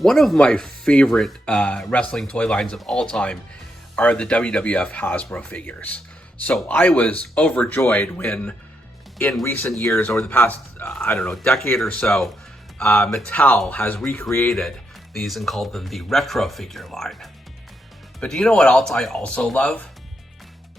One of my favorite wrestling toy lines of all time are the WWF Hasbro figures. So I was overjoyed when, in recent years, over the past, decade or so, Mattel has recreated these and called them the retro figure line. But do you know what else I also love?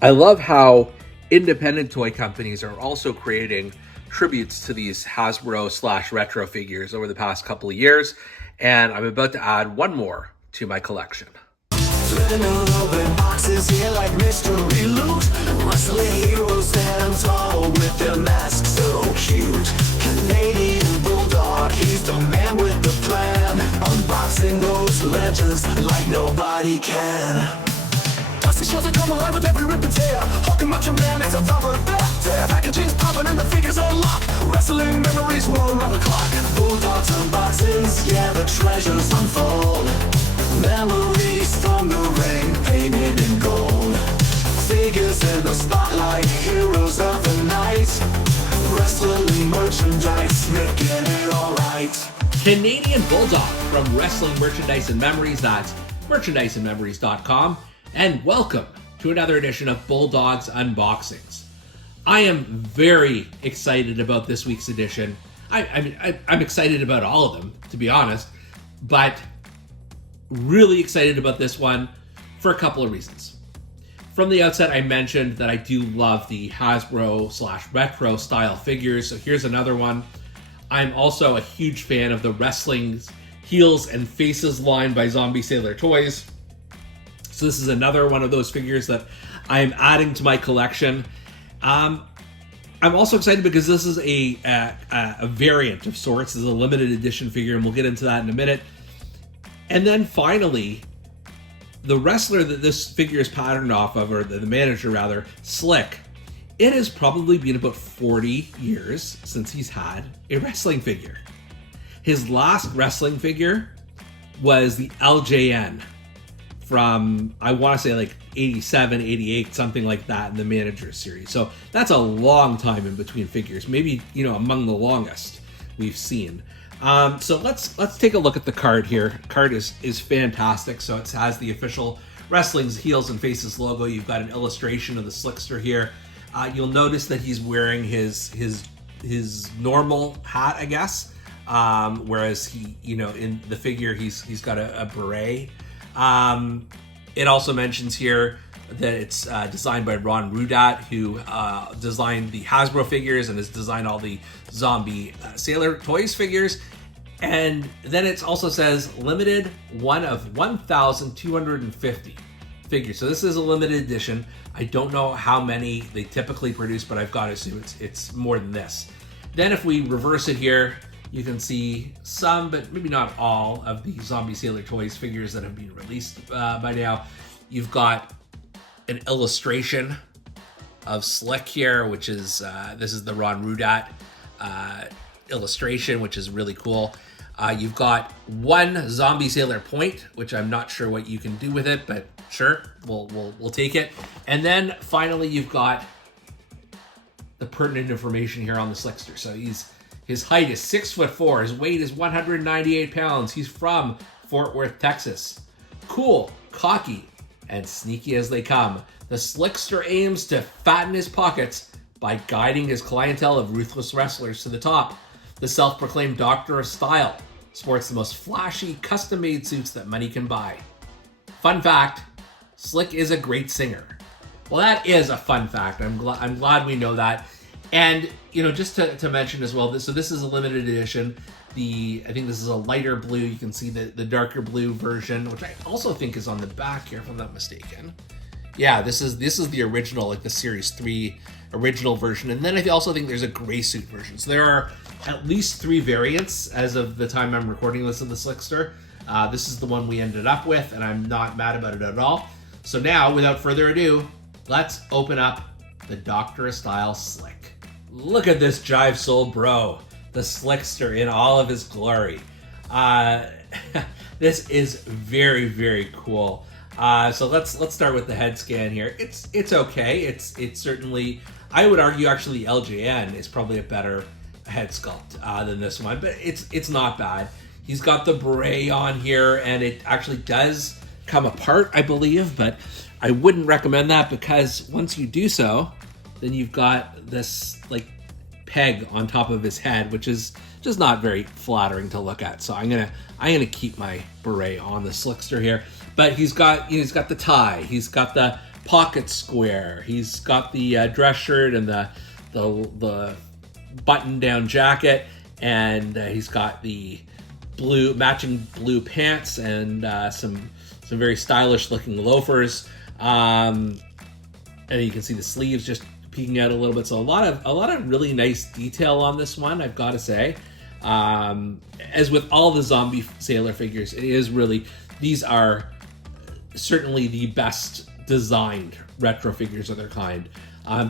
I love how independent toy companies are also creating tributes to these Hasbro / retro figures over the past couple of years, and I'm about to add one more to my collection. Flipping open boxes here like mystery loot. Wrestling heroes stand tall with their masks so cute. Canadian Bulldog, he's the man with the plan. Unboxing those legends like nobody can. Dusty shows that come alive with every rip and tear. Hulking Macho Man is a velvet bear. Packaging's popping and the figures unlock. Wrestling memories roll around the clock. Bulldogs unboxings, yeah, the treasures unfold. Memories from the ring, painted in gold. Figures in the spotlight, heroes of the night. Wrestling merchandise, making it alright. Canadian Bulldog from Wrestling Merchandise and Memories. That's merchandiseandmemories.com. And welcome to another edition of Bulldog's Unboxings. I am very excited about this week's edition. I'm excited about all of them, to be honest, but really excited about this one for a couple of reasons. From the outset, I mentioned that I do love the Hasbro / retro style figures, so here's another one. I'm also a huge fan of the Wrestling's Heels and Faces line by Zombie Sailor Toys. So this is another one of those figures that I'm adding to my collection. I'm also excited because this is a variant of sorts. This is a limited edition figure, and we'll get into that in a minute. And then finally, the wrestler that this figure is patterned off of, or the manager rather, Slick. It has probably been about 40 years since he's had a wrestling figure. His last wrestling figure was the LJN from, I want to say like 87, 88, something like that in the Manager series. So that's a long time in between figures, maybe, among the longest we've seen. So let's take a look at the card here. Card is fantastic. So it has the official Wrestling's Heels and Faces logo. You've got an illustration of the Slickster here. You'll notice that he's wearing his normal hat, I guess. Whereas he, in the figure, he's got a beret. It also mentions here that it's designed by Ron Rudat, who designed the Hasbro figures and has designed all the Zombie Sailor Toys figures. And then it also says limited, one of 1,250 figures. So this is a limited edition. I don't know how many they typically produce, but I've got to assume it's more than this. Then if we reverse it here, you can see some, but maybe not all, of the Zombie Sailor Toys figures that have been released by now. You've got an illustration of Slick here, which is, this is the Ron Rudat illustration, which is really cool. You've got one Zombie Sailor point, which I'm not sure what you can do with it, but sure, we'll take it. And then finally, you've got the pertinent information here on the Slickster. So his height is 6'4", his weight is 198 pounds. He's from Fort Worth, Texas. Cool, cocky, and sneaky as they come, the Slickster aims to fatten his pockets by guiding his clientele of ruthless wrestlers to the top. The self-proclaimed Doctor of Style sports the most flashy, custom-made suits that money can buy. Fun fact, Slick is a great singer. Well, that is a fun fact. I'm glad we know that. And, just to mention as well, this is a limited edition. I think this is a lighter blue. You can see the darker blue version, which I also think is on the back here, if I'm not mistaken. Yeah, this is the original, like the Series 3 original version. And then I also think there's a gray suit version. So there are at least 3 variants as of the time I'm recording this of the Slickster. This is the one we ended up with, and I'm not mad about it at all. So now, without further ado, let's open up the Doctor of Style Slick. Look at this Jive Soul Bro, the Slickster in all of his glory. This is very, very cool. So let's start with the head scan here. It's okay. It's certainly, I would argue actually LJN is probably a better head sculpt than this one, but it's not bad. He's got the beret on here, and it actually does come apart, I believe, but I wouldn't recommend that because once you do so, then you've got this like peg on top of his head, which is just not very flattering to look at. So I'm gonna keep my beret on the slickster here. But he's got the tie, he's got the pocket square, he's got the dress shirt and the button-down jacket, and he's got the matching blue pants and some very stylish looking loafers, and you can see the sleeves just peeking out a little bit. So a lot of really nice detail on this one, I've got to say. As with all the zombie sailor figures, it is really, these are certainly the best designed retro figures of their kind.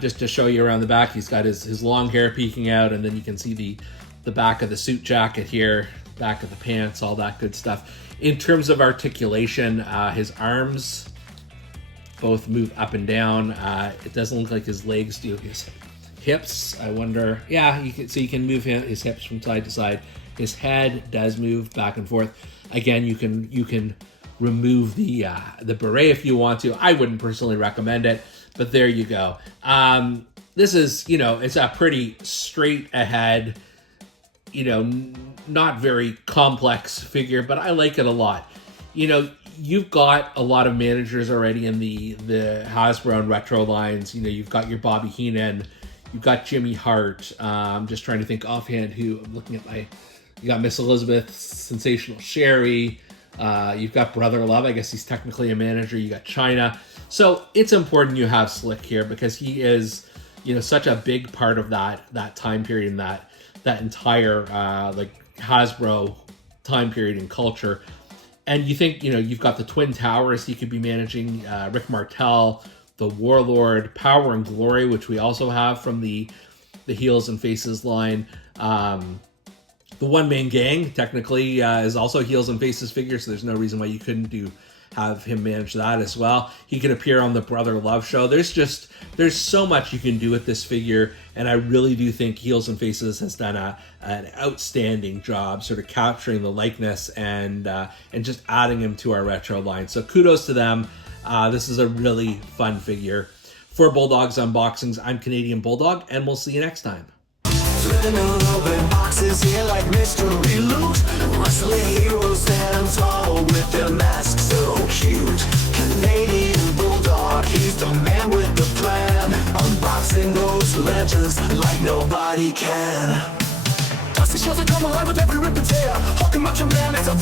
Just to show you around the back, he's got his long hair peeking out, and then you can see the back of the suit jacket here, back of the pants, all that good stuff. In terms of articulation, his arms both move up and down. It doesn't look like his legs do. His hips, I wonder. Yeah, you can move his hips from side to side. His head does move back and forth. Again, you can remove the beret if you want to. I wouldn't personally recommend it, but there you go. This is, it's a pretty straight ahead, not very complex figure, but I like it a lot. You've got a lot of managers already in the Hasbro and retro lines. You've got your Bobby Heenan, you've got Jimmy Hart. I'm just trying to think offhand who I'm looking at. You got Miss Elizabeth, Sensational Sherry. You've got Brother Love. I guess he's technically a manager. You got China. So it's important you have Slick here because he is, such a big part of that time period and that entire Hasbro time period and culture. And you think, you've got the Twin Towers he could be managing, Rick Martel, the Warlord, Power and Glory, which we also have from the Heels and Faces line. The One Man Gang technically is also Heels and Faces figure, so there's no reason why you couldn't have him manage that as well. He can appear on the Brother Love show. There's so much you can do with this figure, and I really do think Heels and Faces has done an outstanding job sort of capturing the likeness and just adding him to our retro line. So kudos to them. This is a really fun figure. For Bulldog's Unboxings, I'm Canadian Bulldog, and we'll see you next time. Flipping open boxes here like mystery loot. Wrestling heroes stand tall with their masks so cute. Canadian Bulldog, he's the man with the plan. Unboxing those legends like nobody can. Dusty shows that come alive with every rip and tear. Hulk and Macho Man, it's a